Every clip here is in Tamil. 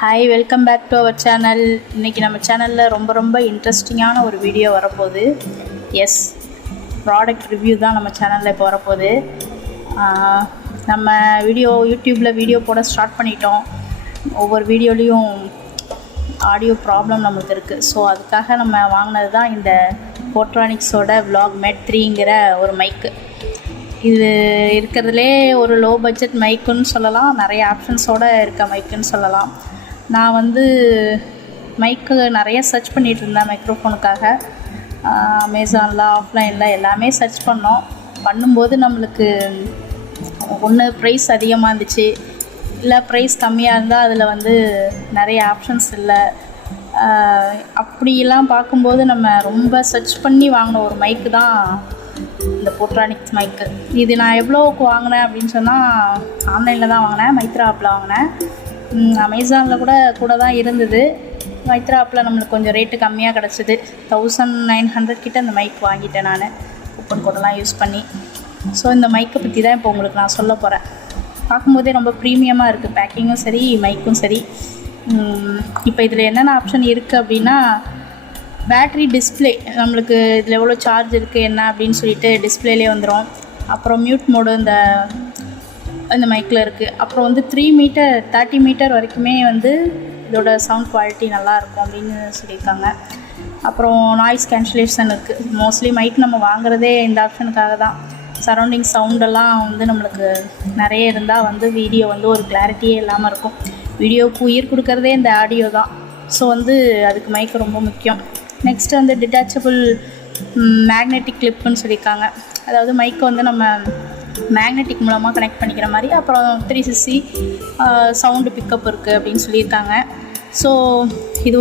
Hi, welcome back to our channel. இன்றைக்கி நம்ம சேனலில் ரொம்ப இன்ட்ரெஸ்டிங்கான ஒரு வீடியோ வரப்போகுது. எஸ், ப்ராடக்ட் ரிவ்யூ தான் நம்ம சேனலில் இப்போ வரப்போகுது. நம்ம யூடியூப்பில் வீடியோ போட ஸ்டார்ட் பண்ணிட்டோம். ஒவ்வொரு வீடியோலேயும் ஆடியோ ப்ராப்ளம் நம்மளுக்கு இருக்குது. ஸோ அதுக்காக நம்ம வாங்கினது தான் இந்த போட்ரானிக்ஸோட Vlogmate 3ங்கிற ஒரு மைக்கு. இது இருக்கிறதுலே ஒரு லோ பட்ஜெட் மைக்குன்னு சொல்லலாம், நிறைய ஆப்ஷன்ஸோடு இருக்க மைக்குன்னு சொல்லலாம். நான் மைக்கு நிறைய சர்ச் பண்ணிகிட்டு இருந்தேன் மைக்ரோஃபோனுக்காக. அமேசானில், ஆஃப்லைனில் எல்லாமே சர்ச் பண்ணும்போது நம்மளுக்கு ஒன்று ப்ரைஸ் அதிகமாக இருந்துச்சு, இல்லை ப்ரைஸ் கம்மியாக இருந்தால் அதில் நிறைய ஆப்ஷன்ஸ் இல்லை. அப்படிலாம் பார்க்கும்போது நம்ம ரொம்ப சர்ச் பண்ணி வாங்கின ஒரு மைக்கு தான் இந்த போட்ரானிக்ஸ் மைக்கு. இது நான் எவ்வளோவுக்கு வாங்கினேன் அப்படின்னு சொன்னால், ஆன்லைனில் தான் வாங்கினேன், மைத்ரா ஆப்பில் வாங்கினேன். அமேசானில் கூட தான் இருந்தது. மைத்ரா ஆப்பில் நம்மளுக்கு கொஞ்சம் ரேட்டு கம்மியாக கிடச்சிது. 1900 கிட்ட இந்த மைக் வாங்கிட்டேன் நான், கூப்பன் கோடெல்லாம் யூஸ் பண்ணி. ஸோ இந்த மைக்கை பற்றி தான் இப்போ உங்களுக்கு நான் சொல்ல போகிறேன். பார்க்கும்போதே ரொம்ப ப்ரீமியமாக இருக்குது, பேக்கிங்கும் சரி, மைக்கும் சரி. இப்போ இதில் என்னென்ன ஆப்ஷன் இருக்குது அப்படின்னா, பேட்ரி டிஸ்பிளே, நம்மளுக்கு இதில் எவ்வளோ சார்ஜ் இருக்குது என்ன அப்படின்னு சொல்லிட்டு டிஸ்பிளேலே வந்துடும். அப்புறம் மியூட் மோடு இந்த மைக்கில் இருக்குது. அப்புறம் 30 மீட்டர் வரைக்குமே இதோட சவுண்ட் குவாலிட்டி நல்லாயிருக்கும் அப்படின்னு சொல்லியிருக்காங்க. அப்புறம் நாய்ஸ் கேன்சலேஷன் இருக்குது. மோஸ்ட்லி மைக் நம்ம வாங்குறதே இந்த ஆப்ஷனுக்காக தான். சரௌண்டிங் சவுண்டெல்லாம் நம்மளுக்கு நிறைய இருந்தால் வீடியோ ஒரு கிளாரிட்டியே இல்லாமல் இருக்கும். வீடியோவுக்கு உயிர் கொடுக்கறதே இந்த ஆடியோ தான். ஸோ அதுக்கு மைக்கு ரொம்ப முக்கியம். நெக்ஸ்ட்டு டிட்டாச்சபிள் மேக்னெட்டிக் கிளிப்புன்னு சொல்லியிருக்காங்க. அதாவது மைக்கை நம்ம மேக்னெட்டிக் மூலமாக கனெக்ட் பண்ணிக்கிற மாதிரி. அப்புறம் 360 சவுண்டு பிக்கப் இருக்குது அப்படின்னு சொல்லியிருக்காங்க. ஸோ இது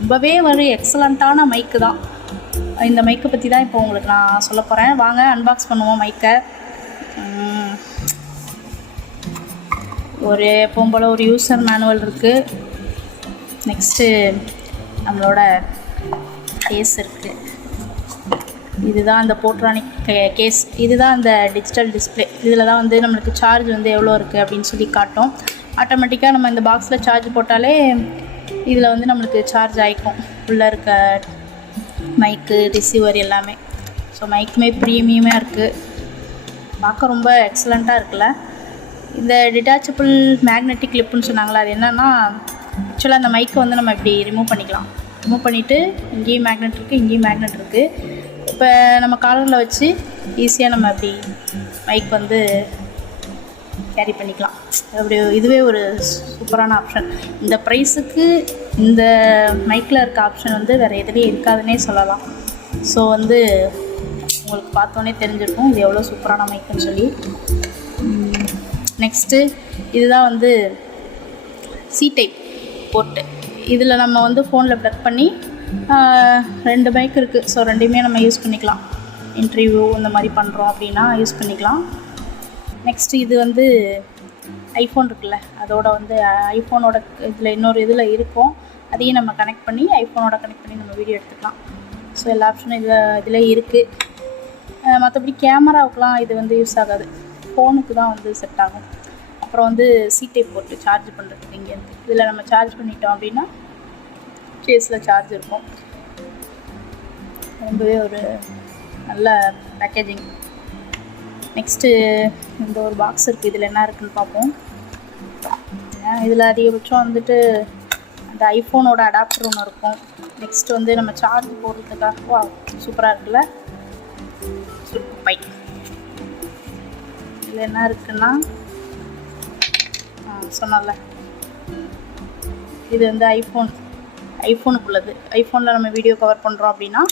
ரொம்பவே எக்ஸலண்ட்டான மைக்கு தான். இந்த மைக்கை பற்றி தான் இப்போ உங்களுக்கு நான் சொல்ல போகிறேன். வாங்க அன்பாக்ஸ் பண்ணுவோம் மைக்கை. எப்பவும் போல் ஒரு யூசர் மேனுவல் இருக்குது. நெக்ஸ்ட்டு நம்மளோட கேஸ் இருக்குது. இதுதான் அந்த போட்ரானிக் கேஸ். இதுதான் அந்த டிஜிட்டல் டிஸ்பிளே. இதில் தான் நம்மளுக்கு சார்ஜ் எவ்வளோ இருக்குது அப்படின்னு சொல்லி காட்டும். ஆட்டோமேட்டிக்காக நம்ம இந்த பாக்ஸில் சார்ஜ் போட்டாலே இதில் நம்மளுக்கு சார்ஜ் ஆகிக்கும், உள்ளே இருக்க மைக்கு, ரிசீவர் எல்லாமே. ஸோ மைக்குமே ப்ரீமியமாக இருக்குது, பார்க்க ரொம்ப எக்ஸலண்ட்டாக இருக்குல்ல. இந்த டிட்டாச்சபிள் மேக்னெட்டிக் கிளிப்புன்னு சொன்னாங்களா, அது என்னென்னா, ஆக்சுவலாக அந்த மைக்கை நம்ம இப்படி ரிமூவ் பண்ணிக்கலாம். ரிமூவ் பண்ணிவிட்டு இங்கேயும் மேக்னெட் இருக்குது, இங்கேயும் மேக்னெட் இருக்குது. இப்போ நம்ம காலரில் வச்சு ஈஸியாக நம்ம அப்படி மைக் கேரி பண்ணிக்கலாம். அப்படி இதுவே ஒரு சூப்பரான ஆப்ஷன். இந்த ப்ரைஸுக்கு இந்த மைக்கில் இருக்க ஆப்ஷன் வேறு எதுலேயும் இருக்காதுன்னே சொல்லலாம். ஸோ உங்களுக்கு பார்த்தோன்னே தெரிஞ்சிருக்கும் இது எவ்வளோ சூப்பரான மைக்குன்னு சொல்லி. நெக்ஸ்ட்டு இதுதான் சி டைப் போர்ட்டு. இதில் நம்ம ஃபோனில் ப்ளக் பண்ணி 2 மைக் இருக்குது. ஸோ 2மே நம்ம யூஸ் பண்ணிக்கலாம். இன்டர்வியூ இந்த மாதிரி பண்ணுறோம் அப்படின்னா யூஸ் பண்ணிக்கலாம். நெக்ஸ்ட்டு இது ஐஃபோன் இருக்குல்ல, அதோட ஐஃபோனோட இதில் இருக்கும். அதையும் நம்ம கனெக்ட் பண்ணி ஐஃபோனோட கனெக்ட் பண்ணி நம்ம வீடியோ எடுத்துக்கலாம். ஸோ எல்லா ஆப்ஷனும் இதில் இருக்குது. மற்றபடி கேமராவுக்குலாம் இது யூஸ் ஆகாது, ஃபோனுக்கு தான் செட் ஆகும். அப்புறம் சி டைப் போட்டு சார்ஜ் பண்ணுறதுக்கு இங்கே இருக்குது. இதில் நம்ம சார்ஜ் பண்ணிட்டோம் அப்படின்னா கேஸில் சார்ஜ் இருக்கும். ரொம்பவே ஒரு நல்ல பேக்கேஜிங். நெக்ஸ்ட்டு இந்த ஒரு பாக்ஸ் இருக்குது. இதில் என்ன இருக்குதுன்னு பார்ப்போம். இதில் அதிகபட்சம் அந்த ஐஃபோனோட அடாப்டர் ஒன்று இருக்கும். நெக்ஸ்ட்டு நம்ம சார்ஜ் போடுறதுக்காக சூப்பராக இருக்குல்ல பை. இதில் என்ன இருக்குன்னா, சொன்னால இது ஐஃபோனுக்குள்ளது. ஐஃபோனில் நம்ம வீடியோ கவர் பண்ணுறோம் அப்படின்னா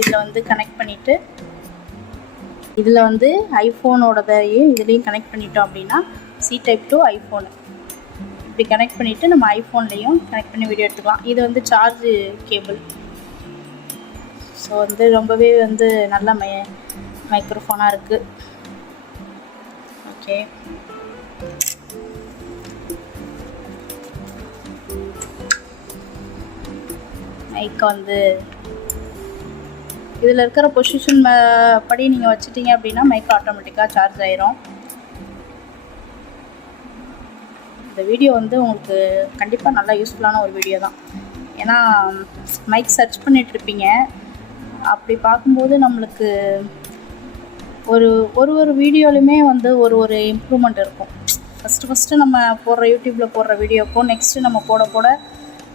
இதில் கனெக்ட் பண்ணிவிட்டு, இதில் ஐஃபோனோடதையும் இதுலேயும் கனெக்ட் பண்ணிட்டோம் அப்படின்னா சி டைப் டு ஐஃபோனு இப்படி கனெக்ட் பண்ணிவிட்டு நம்ம ஐஃபோன்லேயும் கனெக்ட் பண்ணி வீடியோ எடுத்துக்கலாம். இது சார்ஜ் கேபிள். ஸோ ரொம்பவே நல்ல மைக்ரோஃபோனாக இருக்குது. ஓகே, மைக்கை இதில் இருக்கிற பொசிஷன் படி நீங்கள் வச்சுட்டிங்க அப்படின்னா மைக் ஆட்டோமேட்டிக்காக சார்ஜ் ஆயிரும். இந்த வீடியோ வந்து உங்களுக்கு கண்டிப்பாக நல்லா யூஸ்ஃபுல்லான ஒரு வீடியோ தான். ஏன்னா மைக் சர்ச் பண்ணிகிட்ருப்பீங்க, அப்படி பார்க்கும்போது நம்மளுக்கு ஒரு ஒரு வீடியோலையுமே வந்து ஒரு இம்ப்ரூவ்மெண்ட் இருக்கும். ஃபஸ்ட்டு நம்ம போடுற யூடியூப்பில் போடுற வீடியோக்கும் நெக்ஸ்ட்டு நம்ம போட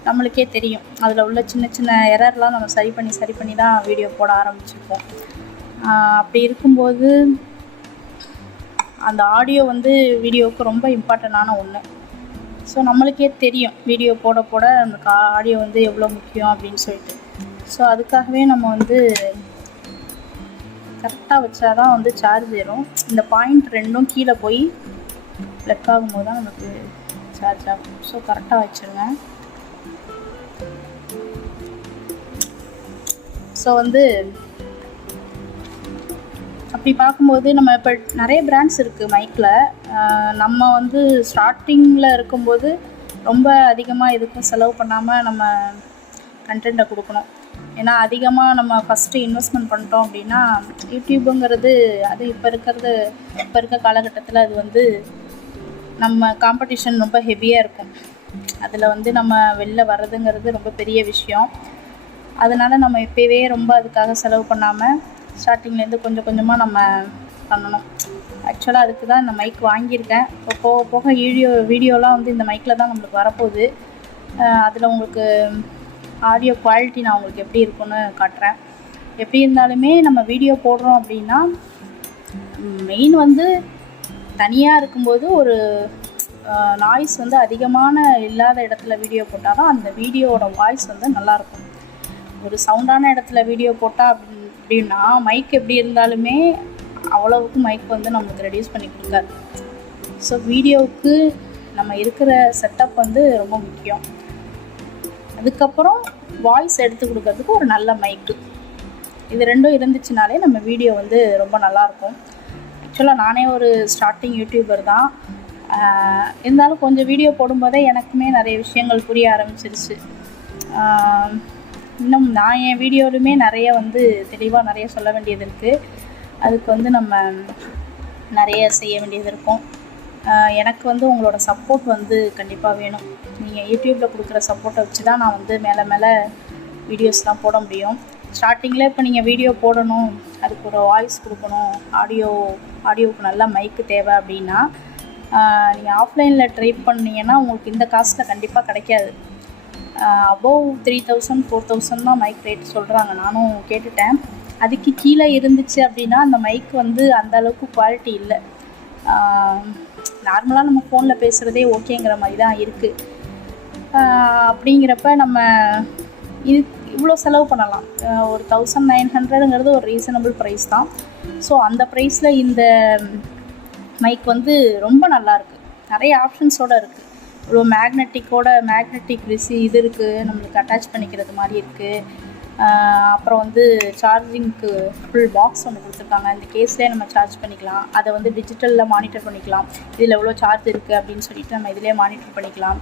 நம்மளுக்கே தெரியும். அதில் உள்ள சின்ன எரர்லாம் நம்ம சரி பண்ணி தான் வீடியோ போட ஆரம்பிச்சிருப்போம். அப்படி இருக்கும்போது அந்த ஆடியோ வந்து வீடியோவுக்கு ரொம்ப இம்பார்ட்டண்டான ஒன்று. ஸோ நம்மளுக்கே தெரியும் வீடியோ போட அந்த ஆடியோ வந்து எவ்வளோ முக்கியம் அப்படின்னு சொல்லிட்டு. ஸோ அதுக்காகவே நம்ம வந்து கரெக்டாக வச்சா தான் வந்து சார்ஜ் ஏறும். இந்த பாயிண்ட் ரெண்டும் கீழே போய் ப்ளக் ஆகும்போது தான் நமக்கு சார்ஜ் ஆகும். ஸோ கரெக்டாக வச்சுருங்க. ஸோ வந்து அப்படி பார்க்கும்போது நம்ம இப்போ நிறைய பிராண்ட்ஸ் இருக்குது மைக்கில். நம்ம வந்து ஸ்டார்டிங்கில் இருக்கும்போது ரொம்ப அதிகமாக எதுக்கும் செலவு பண்ணாமல் நம்ம கண்டென்ட்டை கொடுக்கணும். ஏன்னா அதிகமாக நம்ம ஃபஸ்ட்டு இன்வெஸ்ட்மெண்ட் பண்ணிட்டோம் அப்படின்னா யூடியூப்புங்கிறது அது இப்போ இருக்க காலகட்டத்தில் அது வந்து நம்ம காம்படிஷன் ரொம்ப ஹெவியாக இருக்கும். அதில் வந்து நம்ம வெளில வர்றதுங்கிறது ரொம்ப பெரிய விஷயம். அதனால் நம்ம இப்போவே ரொம்ப அதுக்காக செலவு பண்ணாமல் ஸ்டார்டிங்லேருந்து கொஞ்சமாக நம்ம பண்ணணும். ஆக்சுவலாக அதுக்கு தான் இந்த மைக் வாங்கியிருக்கேன். இப்போ போக வீடியோலாம் வந்து இந்த மைக்கில் தான் நம்மளுக்கு வரப்போகுது. அதில் உங்களுக்கு ஆடியோ குவாலிட்டி நான் உங்களுக்கு எப்படி இருக்குன்னு காட்டுறேன். எப்படி இருந்தாலுமே நம்ம வீடியோ போடுறோம் அப்படின்னா மெயின் வந்து தனியாக இருக்கும்போது ஒரு நாய்ஸ் வந்து அதிகமான இல்லாத இடத்துல வீடியோ போட்டால் தான் அந்த வீடியோவோட வாய்ஸ் வந்து நல்லாயிருக்கும். ஒரு சவுண்டான இடத்துல வீடியோ போட்டால் அப்படின்னா மைக் எப்படி இருந்தாலுமே அவ்வளவுக்கு மைக் வந்து நம்மளுக்கு ரெடியூஸ் பண்ணி கொடுக்காது. ஸோ வீடியோவுக்கு நம்ம இருக்கிற செட்டப் வந்து ரொம்ப முக்கியம். அதுக்கப்புறம் வாய்ஸ் எடுத்து கொடுக்கறதுக்கு ஒரு நல்ல மைக்கு, இது ரெண்டும் இருந்துச்சுனாலே நம்ம வீடியோ வந்து ரொம்ப நல்லாயிருக்கும். ஆக்சுவலாக நானே ஒரு ஸ்டார்டிங் யூடியூபர் தான். இருந்தாலும் கொஞ்சம் வீடியோ போடும்போதே எனக்குமே நிறைய விஷயங்கள் புரிய ஆரம்பிச்சிருச்சு. இன்னும் நான் என் வீடியோலுமே நிறைய வந்து தெளிவாக நிறைய சொல்ல வேண்டியது இருக்குது. அதுக்கு வந்து நம்ம நிறைய செய்ய வேண்டியது இருக்கும். எனக்கு வந்து உங்களோட சப்போர்ட் வந்து கண்டிப்பாக வேணும். நீங்கள் யூடியூப்பில் கொடுக்குற சப்போர்ட்டை வச்சு தான் நான் வந்து மேலே வீடியோஸ்லாம் போட முடியும். ஸ்டார்டிங்கில் இப்போ நீங்கள் வீடியோ போடணும், அதுக்கு ஒரு வாய்ஸ் கொடுக்கணும், ஆடியோவுக்கு நல்லா மைக்கு தேவை அப்படின்னா நீங்கள் ஆஃப்லைனில் ட்ரை பண்ணிங்கன்னா உங்களுக்கு இந்த காஸ்ட்டில் கண்டிப்பாக கிடைக்காது. அபோவ் 3000 4000 தான் மைக் ரேட் சொல்கிறாங்க. நானும் கேட்டுட்டேன். அதுக்கு கீழே இருந்துச்சு அப்படின்னா அந்த மைக் வந்து அந்தளவுக்கு குவாலிட்டி இல்லை. நார்மலாக நம்ம ஃபோனில் பேசுகிறதே ஓகேங்கிற மாதிரி தான் இருக்குது. அப்படிங்கிறப்ப நம்ம இவ்வளோ செலவு பண்ணலாம். ஒரு 1900ங்கிறது ஒரு ரீசனபிள் ப்ரைஸ் தான். ஸோ அந்த ப்ரைஸில் இந்த மைக் வந்து ரொம்ப நல்லாயிருக்கு. நிறைய ஆப்ஷன்ஸோடு இருக்குது. ஒரு மேக்னெட்டிக் இது இருக்குது, நம்மளுக்கு அட்டாச் பண்ணிக்கிறது மாதிரி இருக்குது. அப்புறம் வந்து சார்ஜிங்க்கு ஃபுல் பாக்ஸ் ஒன்று கொடுத்துருக்காங்க. இந்த கேஸ்லேயே நம்ம சார்ஜ் பண்ணிக்கலாம். அதை வந்து டிஜிட்டலில் மானிட்டர் பண்ணிக்கலாம். இதில் எவ்வளோ சார்ஜ் இருக்குது அப்படின்னு சொல்லிட்டு நம்ம இதிலே மானிட்டர் பண்ணிக்கலாம்.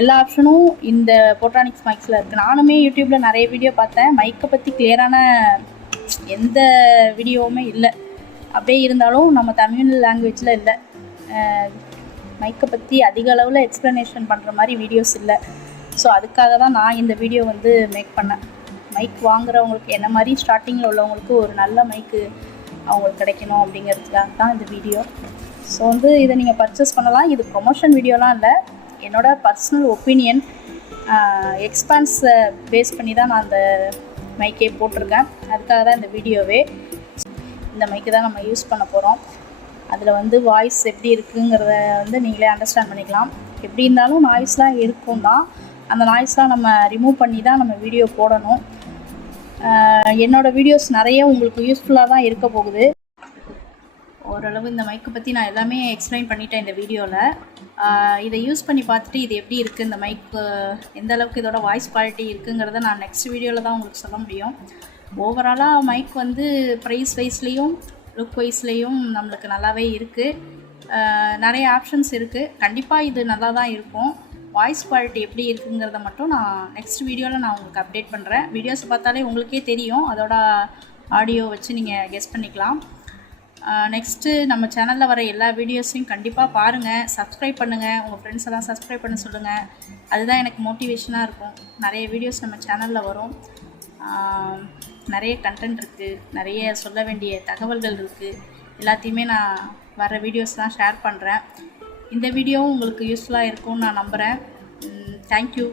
எல்லா ஆப்ஷனும் இந்த போட்ரானிக்ஸ் மைக்ஸில் இருக்குது. நானுமே யூடியூப்பில் நிறைய வீடியோ பார்த்தேன். மைக்கை பற்றி கிளியரான எந்த வீடியோவுமே இல்லை. அப்படியே இருந்தாலும் நம்ம தமிழ் லாங்குவேஜில் இல்லை. மைக்கை பற்றி அதிக அளவில் எக்ஸ்ப்ளனேஷன் பண்ணுற மாதிரி வீடியோஸ் இல்லை. ஸோ அதுக்காக தான் நான் இந்த வீடியோ வந்து மேக் பண்ணேன். மைக் வாங்குறவங்களுக்கு என்ன மாதிரி ஸ்டார்டிங்கில் உள்ளவங்களுக்கு ஒரு நல்ல மைக்கு அவங்களுக்கு கிடைக்கணும் அப்படிங்கிறதுக்காக தான் இந்த வீடியோ. ஸோ வந்து இதை நீங்கள் பர்ச்சேஸ் பண்ணலாம். இது ப்ரொமோஷன் வீடியோலாம் இல்லை, என்னோடய பர்சனல் ஒப்பீனியன். எக்ஸ்பான்ஸை பேஸ் பண்ணி தான் நான் அந்த மைக்கே போட்டிருக்கேன். அதுக்காக தான் இந்த வீடியோவே. இந்த மைக்கு தான் நம்ம யூஸ் பண்ண போகிறோம். அதில் வந்து வாய்ஸ் எப்படி இருக்குங்கிறத வந்து நீங்களே அண்டர்ஸ்டாண்ட் பண்ணிக்கலாம். எப்படி இருந்தாலும் நாய்ஸ்லாம் இருக்கும் தான். அந்த நாய்ஸ்லாம் நம்ம ரிமூவ் பண்ணி தான் நம்ம வீடியோ போடணும். என்னோடய வீடியோஸ் நிறைய உங்களுக்கு யூஸ்ஃபுல்லாக தான் இருக்க போகுது. ஓரளவு இந்த மைக்கை பற்றி நான் எல்லாமே எக்ஸ்பிளைன் பண்ணிட்டேன் இந்த வீடியோவில். இதை யூஸ் பண்ணி பார்த்துட்டு இது எப்படி இருக்குது, இந்த மைக்கு எந்த அளவுக்கு இதோட வாய்ஸ் குவாலிட்டி இருக்குங்கிறத நான் நெக்ஸ்ட் வீடியோவில் தான் உங்களுக்கு சொல்ல முடியும். ஓவராலாக மைக் வந்து ப்ரைஸ் வைஸ்லேயும் லுக் வைஸ்லேயும் நம்மளுக்கு நல்லாவே இருக்குது. நிறைய ஆப்ஷன்ஸ் இருக்குது. கண்டிப்பாக இது நல்லா தான் இருக்கும். வாய்ஸ் குவாலிட்டி எப்படி இருக்குங்கிறத மட்டும் நான் நெக்ஸ்ட் வீடியோவில் நான் உங்களுக்கு அப்டேட் பண்ணுறேன். வீடியோஸ் பார்த்தாலே உங்களுக்கே தெரியும், அதோட ஆடியோ வச்சு நீங்கள் கெஸ் பண்ணிக்கலாம். நெக்ஸ்ட்டு நம்ம சேனலில் வர எல்லா வீடியோஸையும் கண்டிப்பாக பாருங்கள், சப்ஸ்கிரைப் பண்ணுங்கள், உங்கள் ஃப்ரெண்ட்ஸ் எல்லாம் சப்ஸ்கிரைப் பண்ண சொல்லுங்கள். அதுதான் எனக்கு மோட்டிவேஷனாக இருக்கும். நிறைய வீடியோஸ் நம்ம சேனலில் வரும், நிறைய கண்டென்ட் இருக்குது, நிறைய சொல்ல வேண்டிய தகவல்கள் இருக்குது. எல்லாத்தையுமே நான் வர வீடியோஸ் தான் ஷேர் பண்ணுறேன். இந்த வீடியோவும் உங்களுக்கு யூஸ்ஃபுல்லாக இருக்கும்னு நான் நம்புகிறேன். தேங்க்யூ.